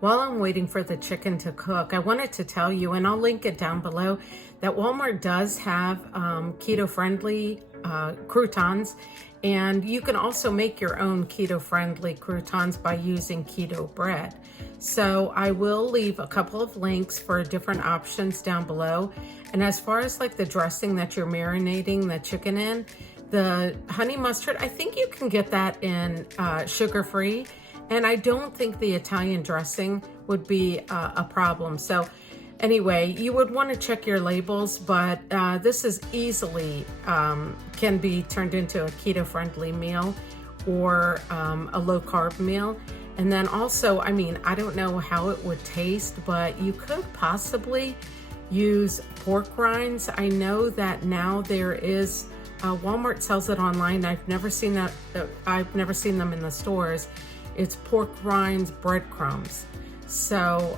While I'm waiting for the chicken to cook, I wanted to tell you, and I'll link it down below, that Walmart does have keto-friendly croutons, and you can also make your own keto-friendly croutons by using keto bread. So I will leave a couple of links for different options down below. And as far as like the dressing that you're marinating the chicken in, the honey mustard, I think you can get that in sugar-free. And I don't think the Italian dressing would be a problem. So anyway, you would want to check your labels, but this is easily can be turned into a keto-friendly meal or a low-carb meal. And then also, I mean, I don't know how it would taste, but you could possibly use pork rinds. I know that now there is, Walmart sells it online. I've never seen that. I've never seen them in the stores. It's pork rinds breadcrumbs. So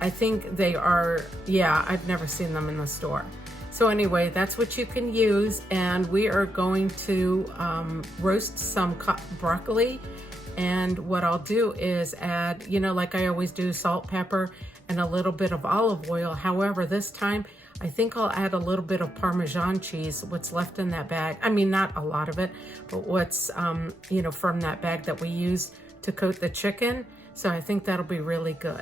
I think they are, yeah, I've never seen them in the store. So anyway, that's what you can use. And we are going to roast some broccoli. And what I'll do is add, you know, like I always do, salt, pepper, and a little bit of olive oil. However, this time, I think I'll add a little bit of Parmesan cheese, what's left in that bag. I mean, not a lot of it, but what's, you know, from that bag that we use to coat the chicken. So I think that'll be really good.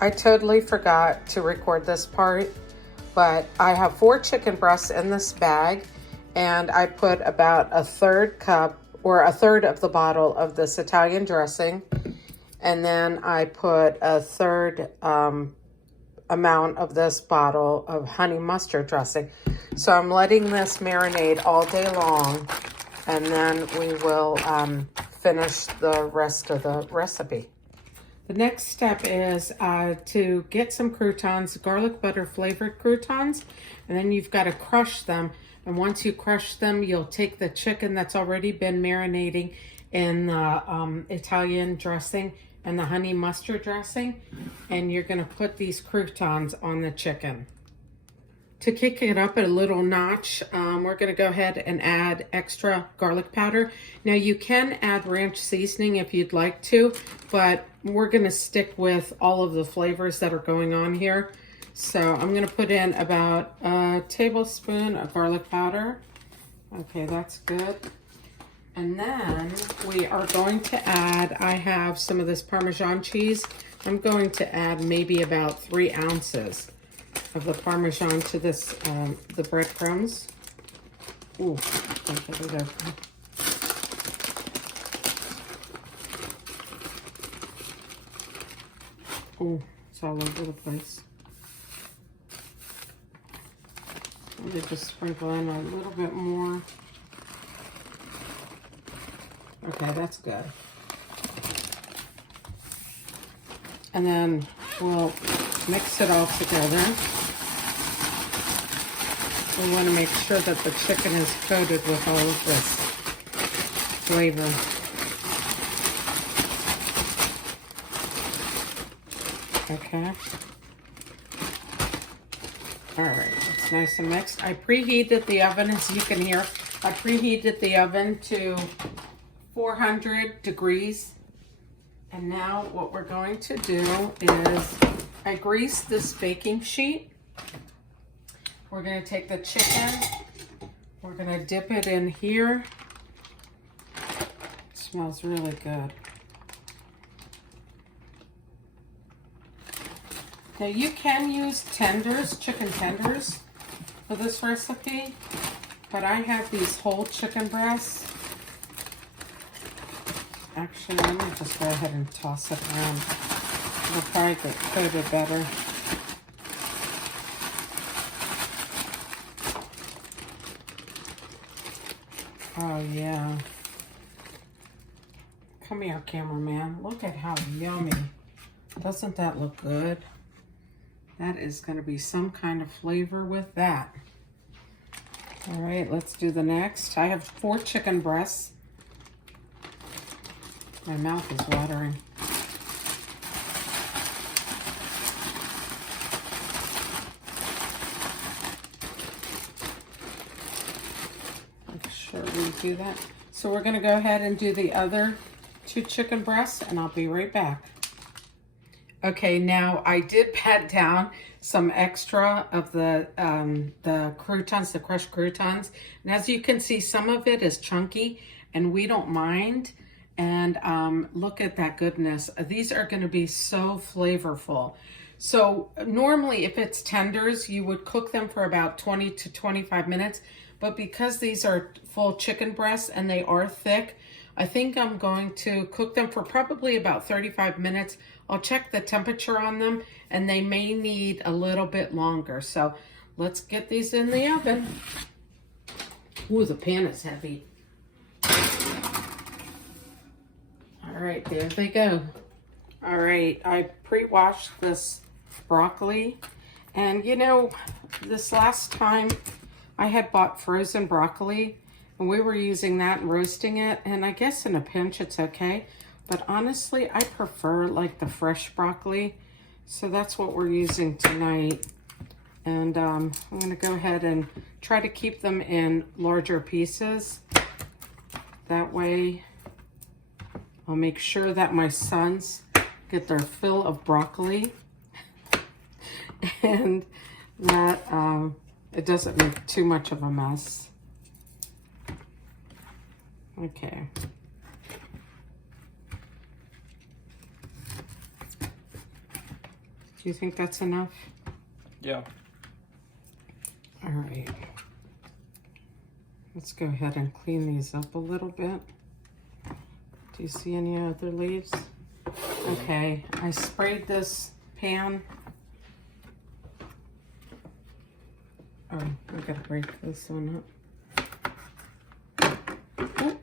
I totally forgot to record this part, but I have 4 chicken breasts in this bag, and I put about a third cup or a third of the bottle of this Italian dressing. And then I put a third amount of this bottle of honey mustard dressing. So I'm letting this marinate all day long, and then we will finish the rest of the recipe. The next step is to get some croutons, garlic butter flavored croutons, and then you've got to crush them. And once you crush them, you'll take the chicken that's already been marinating in the Italian dressing and the honey mustard dressing, and you're going to put these croutons on the chicken. To kick it up a little notch, we're going to go ahead and add extra garlic powder. Now you can add ranch seasoning if you'd like to, but we're going to stick with all of the flavors that are going on here. So I'm going to put in about a tablespoon of garlic powder. Okay, that's good. And then we are going to add, I have some of this Parmesan cheese. I'm going to add maybe about 3 ounces of the Parmesan to this, the breadcrumbs. Ooh, there we go. Ooh, it's all over the place. Let me just sprinkle in a little bit more. Okay, that's good. And then we'll mix it all together. We want to make sure that the chicken is coated with all of this flavor. Okay. All right, it's nice and mixed. I preheated the oven, as you can hear. I preheated the oven to 400 degrees. And now what we're going to do is I greased this baking sheet. We're going to take the chicken. We're going to dip it in here. It smells really good. Now you can use tenders, chicken tenders, for this recipe, but I have these whole chicken breasts. Actually, let me just go ahead and toss it around. It'll probably get coated better. Oh yeah. Come here, cameraman. Look at how yummy. Doesn't that look good? That is going to be some kind of flavor with that. All right, let's do the next. I have 4 chicken breasts. My mouth is watering. Make sure redo that. So we're going to go ahead and do the other 2 chicken breasts, and I'll be right back. Okay, now I did pat down some extra of the croutons, the crushed croutons. And as you can see, some of it is chunky, and we don't mind. And look at that goodness. These are going to be so flavorful. So normally if it's tenders, you would cook them for about 20 to 25 minutes. But because these are full chicken breasts and they are thick, I think I'm going to cook them for probably about 35 minutes. I'll check the temperature on them, and they may need a little bit longer. So let's get these in the oven. Ooh, the pan is heavy. All right, there they go. All right, I pre-washed this broccoli. And you know, this last time I had bought frozen broccoli, and we were using that and roasting it. And I guess in a pinch it's okay. But honestly, I prefer like the fresh broccoli. So that's what we're using tonight. And I'm going to go ahead and try to keep them in larger pieces. That way, I'll make sure that my sons get their fill of broccoli. And that it doesn't make too much of a mess. Okay. Do you think that's enough? Yeah. All right. Let's go ahead and clean these up a little bit. Do you see any other leaves? Okay, I sprayed this pan. Oh, I gotta break this one up. Oh.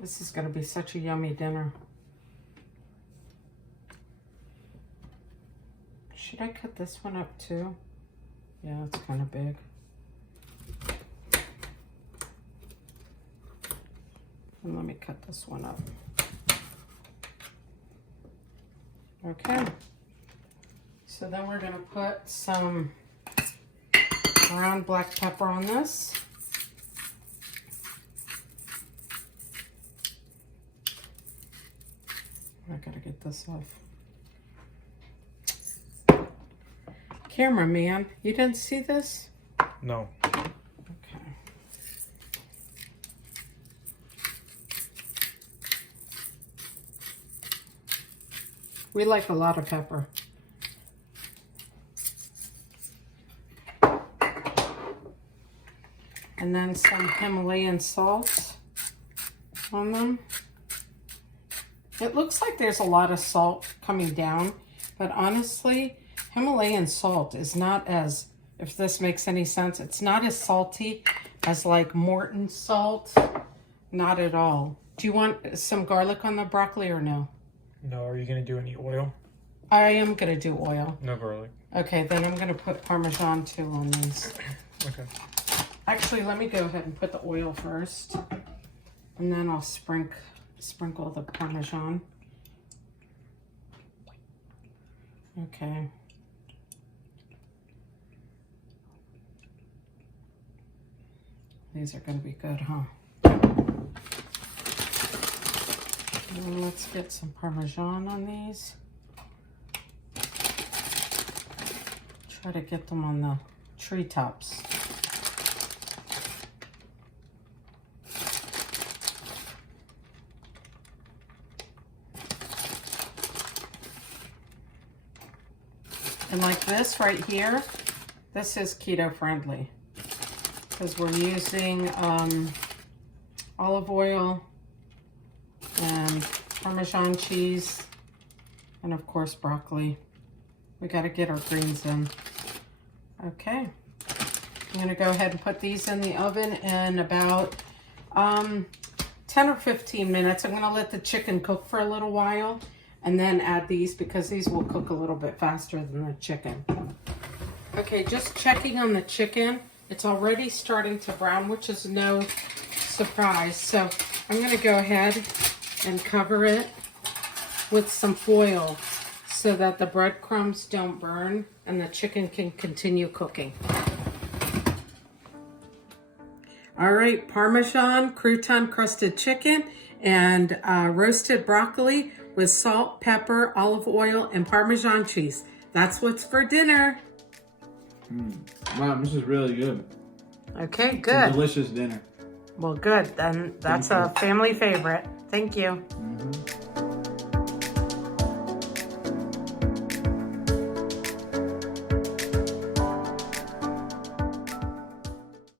This is gonna be such a yummy dinner. Should I cut this one up too? Yeah, it's kind of big. And let me cut this one up. Okay. So then we're gonna put some ground black pepper on this. I gotta get this off. Cameraman, you didn't see this? No. Okay. We like a lot of pepper. And then some Himalayan salt on them. It looks like there's a lot of salt coming down, but honestly, Himalayan salt is not as, if this makes any sense, it's not as salty as like Morton salt. Not at all. Do you want some garlic on the broccoli or no? No, are you going to do any oil? I am going to do oil. No garlic. Okay, then I'm going to put Parmesan too on these. Okay. Actually, let me go ahead and put the oil first. And then I'll sprinkle the Parmesan. Okay. These are going to be good, huh? And let's get some Parmesan on these. Try to get them on the treetops. And like this right here, this is keto friendly because we're using olive oil and Parmesan cheese and of course broccoli. We got to get our greens in. Okay, I'm gonna go ahead and put these in the oven in about 10 or 15 minutes. I'm gonna let the chicken cook for a little while and then add these because these will cook a little bit faster than the chicken. Okay, just checking on the chicken. It's already starting to brown, which is no surprise. So I'm gonna go ahead and cover it with some foil so that the breadcrumbs don't burn and the chicken can continue cooking. All right, Parmesan crouton crusted chicken and roasted broccoli with salt, pepper, olive oil, and Parmesan cheese. That's what's for dinner. Wow, this is really good. Okay, It's a good. delicious dinner. Well, good. Then that's a family favorite. Thank you. Mhm.